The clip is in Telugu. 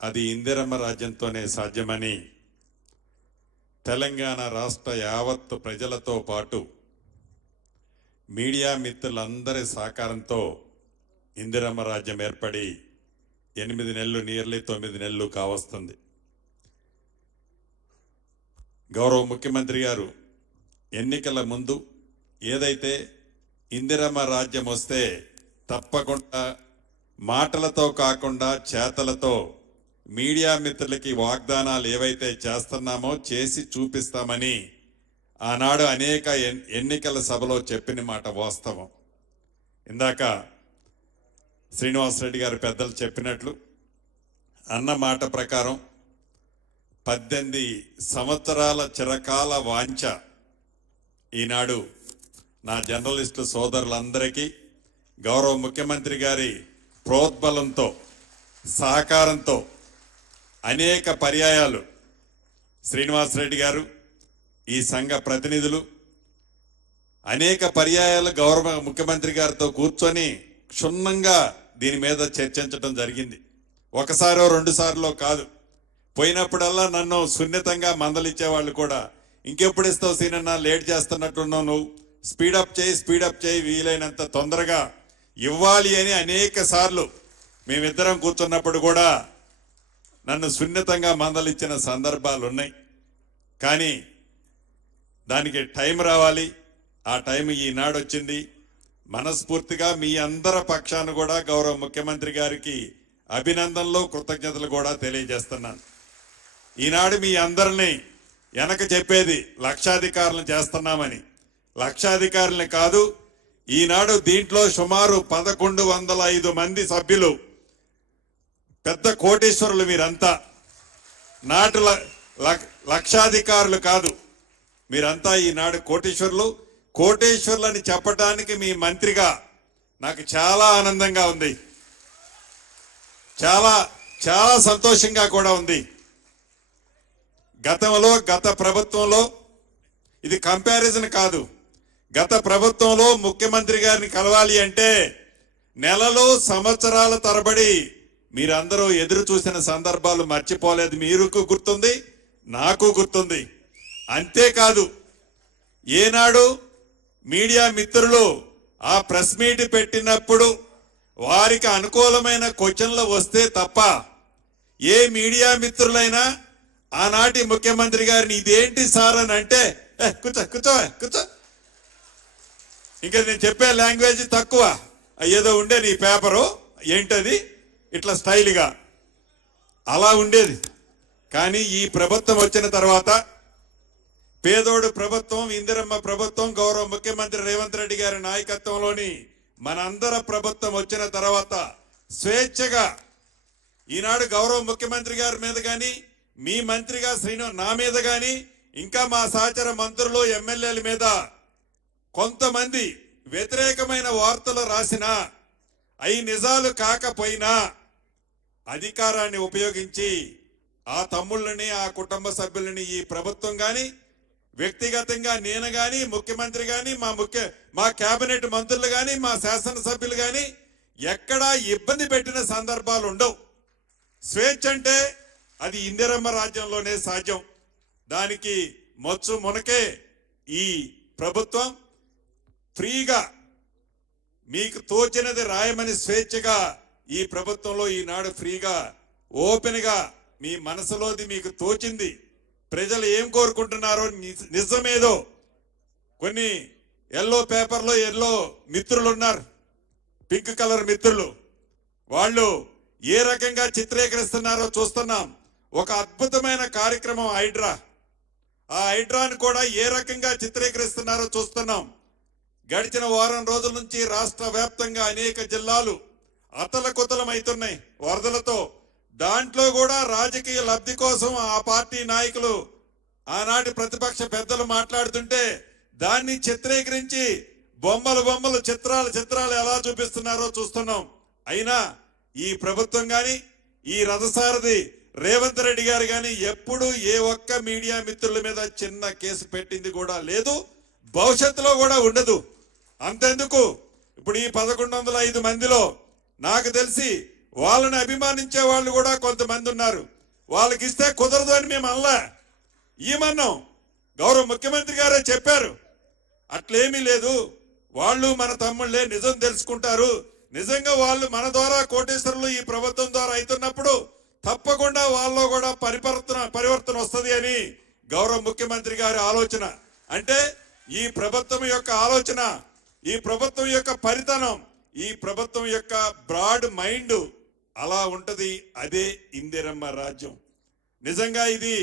అది ఇందిరమ్మ రాజ్యంతోనే సాధ్యమని తెలంగాణ రాష్ట్ర యావత్ ప్రజలతో పాటు మీడియా మిత్రులందరి సహకారంతో ఇందిరమ్మ రాజ్యం ఏర్పడి 8 నెలలు నియర్లీ 9 నెలలు కావస్తుంది. గౌరవ ముఖ్యమంత్రి గారు ఎన్నికల ముందు ఏదైతే ఇందిరమ్మ రాజ్యం వస్తే తప్పకుండా మాటలతో కాకుండా చేతలతో మీడియా మిత్రులకి వాగ్దానాలు ఏవైతే చేస్తున్నామో చేసి చూపిస్తామని ఆనాడు అనేక ఎన్నికల సభలో చెప్పిన మాట వాస్తవం. ఇందాక శ్రీనివాసరెడ్డి గారు పెద్దలు చెప్పినట్లు అన్న మాట ప్రకారం 18 సంవత్సరాల చిరకాల వాంఛ ఈనాడు నా జర్నలిస్టు సోదరులందరికీ గౌరవ ముఖ్యమంత్రి గారి ప్రోద్బలంతో సహకారంతో అనేక పర్యాయాలు శ్రీనివాసరెడ్డి గారు ఈ సంఘ ప్రతినిధులు అనేక పర్యాయాలు గౌరవ ముఖ్యమంత్రి గారితో కూర్చొని క్షుణ్ణంగా దీని మీద చర్చించడం జరిగింది. ఒకసారో 2 సార్లు కాదు. పోయినప్పుడల్లా నన్ను సున్నితంగా మందలిచ్చేవాళ్ళు కూడా, ఇంకెప్పుడు ఇస్తావు సీనన్నా, లేట్ చేస్తున్నట్టున్నావు, నువ్వు స్పీడప్ చేయి, వీలైనంత తొందరగా ఇవ్వాలి అని అనేక సార్లు మేమిద్దరం కూర్చున్నప్పుడు కూడా నన్ను సున్నితంగా మందలిచ్చిన సందర్భాలు ఉన్నాయి. కానీ దానికి టైం రావాలి. ఆ టైం ఈనాడు వచ్చింది. మనస్ఫూర్తిగా మీ అందరి పక్షాన కూడా గౌరవ ముఖ్యమంత్రి గారికి అభినందనలు, కృతజ్ఞతలు కూడా తెలియజేస్తున్నాను. ఈనాడు మీ అందరినీ వెనక చెప్పేది లక్షాధికారులను చేస్తున్నామని. లక్షాధికారులని కాదు, ఈనాడు దీంట్లో సుమారు 1105 మంది సభ్యులు, పెద్ద కోటీశ్వరులు మీరంతా. నాటు లక్షాధికారులు కాదు, మీరంతా ఈనాడు కోటీశ్వరులు. కోటేశ్వర్లని చెప్పడానికి మీ మంత్రిగా నాకు చాలా ఆనందంగా ఉంది, చాలా చాలా సంతోషంగా కూడా ఉంది. గత ప్రభుత్వంలో ఇది కంపారిజన్ కాదు. గత ప్రభుత్వంలో ముఖ్యమంత్రి గారిని కలవాలి అంటే నెలలు సంవత్సరాల తరబడి మీరందరూ ఎదురు చూసిన సందర్భాలు మర్చిపోలేదు. మీకు గుర్తుంది, నాకు గుర్తుంది. అంతేకాదు, ఏనాడు మీడియా మిత్రులు ఆ ప్రెస్ మీట్ పెట్టినప్పుడు వారికి అనుకూలమైన క్వశ్చన్లు వస్తే తప్ప ఏ మీడియా మిత్రులైనా ఆనాటి ముఖ్యమంత్రి గారిని ఇదేంటి సార్ అని అంటే కూర్చో, ఇంకా నేను చెప్పే లాంగ్వేజ్ తక్కువ, ఏదో ఉండే నీ పేపరు ఏంటది, ఇట్లా స్టైల్గా అలా ఉండేది. కానీ ఈ ప్రభుత్వం వచ్చిన తర్వాత, పేదోడు ప్రభుత్వం, ఇందిరమ్మ ప్రభుత్వం, గౌరవ ముఖ్యమంత్రి రేవంత్ రెడ్డి గారి నాయకత్వంలోని మనందరి ప్రభుత్వం వచ్చిన తర్వాత స్వేచ్ఛగా ఈనాడు గౌరవ ముఖ్యమంత్రి గారి మీద కానీ, మీ మంత్రిగా నా మీద కానీ, ఇంకా మా సహచర మంత్రులు ఎమ్మెల్యేల మీద కొంతమంది వ్యతిరేకమైన వార్తలు రాసినా, అవి నిజాలు కాకపోయినా అధికారాన్ని ఉపయోగించి ఆ తమ్ముళ్ళని, ఆ కుటుంబ సభ్యులని ఈ ప్రభుత్వం కానీ, వ్యక్తిగతంగా నేను గాని, ముఖ్యమంత్రి గాని, మా కేబినెట్ మంత్రులు గాని, మా శాసనసభ్యులు గాని ఎక్కడా ఇబ్బంది పెట్టిన సందర్భాలు ఉండవు. స్వేచ్ఛ అంటే అది ఇందిరమ్మ రాజ్యంలోనే సాధ్యం. దానికి మొచ్చు మునకే ఈ ప్రభుత్వం ఫ్రీగా మీకు తోచినది రాయమని స్వేచ్ఛగా ఈ ప్రభుత్వంలో ఈనాడు ఫ్రీగా ఓపెన్ గా మీ మనసులోది మీకు తోచింది, ప్రజలు ఏం కోరుకుంటున్నారో నిజమేదో. కొన్ని ఎల్లో పేపర్లో ఎల్లో మిత్రులు ఉన్నారు, పింక్ కలర్ మిత్రులు, వాళ్ళు ఏ రకంగా చిత్రీకరిస్తున్నారో చూస్తున్నాం. ఒక అద్భుతమైన కార్యక్రమం హైడ్రా, ఆ హైడ్రాను కూడా ఏ రకంగా చిత్రీకరిస్తున్నారో చూస్తున్నాం. గడిచిన వారం రోజుల నుంచి రాష్ట్ర వ్యాప్తంగా అనేక జిల్లాలు అతలకుతలమవుతున్నాయి వరదలతో. దాంట్లో కూడా రాజకీయ లబ్ధి కోసం ఆ పార్టీ నాయకులు, ఆనాటి ప్రతిపక్ష పెద్దలు మాట్లాడుతుంటే దాన్ని చిత్రీకరించి బొమ్మలు చిత్రాలు ఎలా చూపిస్తున్నారో చూస్తున్నాం. అయినా ఈ ప్రభుత్వం గాని, ఈ రథసారథి రేవంత్ రెడ్డి గారు గాని ఎప్పుడు ఏ ఒక్క మీడియా మిత్రుల మీద చిన్న కేసు పెట్టింది కూడా లేదు, భవిష్యత్తులో కూడా ఉండదు. అంతెందుకు, ఇప్పుడు ఈ 1105 మందిలో నాకు తెలిసి వాళ్ళని అభిమానించే వాళ్ళు కూడా కొంతమంది ఉన్నారు. వాళ్ళకి ఇస్తే కుదరదు అని మేము అనలా, ఏమన్నాం. గౌరవ ముఖ్యమంత్రి గారే చెప్పారు, అట్లేమీ లేదు, వాళ్ళు మన తమ్ముళ్లే, నిజం తెలుసుకుంటారు, నిజంగా వాళ్ళు మన ద్వారా కోటేశ్వరులు ఈ ప్రభుత్వం ద్వారా అవుతున్నప్పుడు తప్పకుండా వాళ్ళలో కూడా పరివర్తన వస్తుంది అని గౌరవ ముఖ్యమంత్రి గారి ఆలోచన. అంటే ఈ ప్రభుత్వం యొక్క ఆలోచన, ఈ ప్రభుత్వం యొక్క పరితనం, ఈ ప్రభుత్వం యొక్క బ్రాడ్ మైండ్ అలా ఉంటది. అదే ఇందిరమ్మ రాజ్యం. నిజంగా ఇది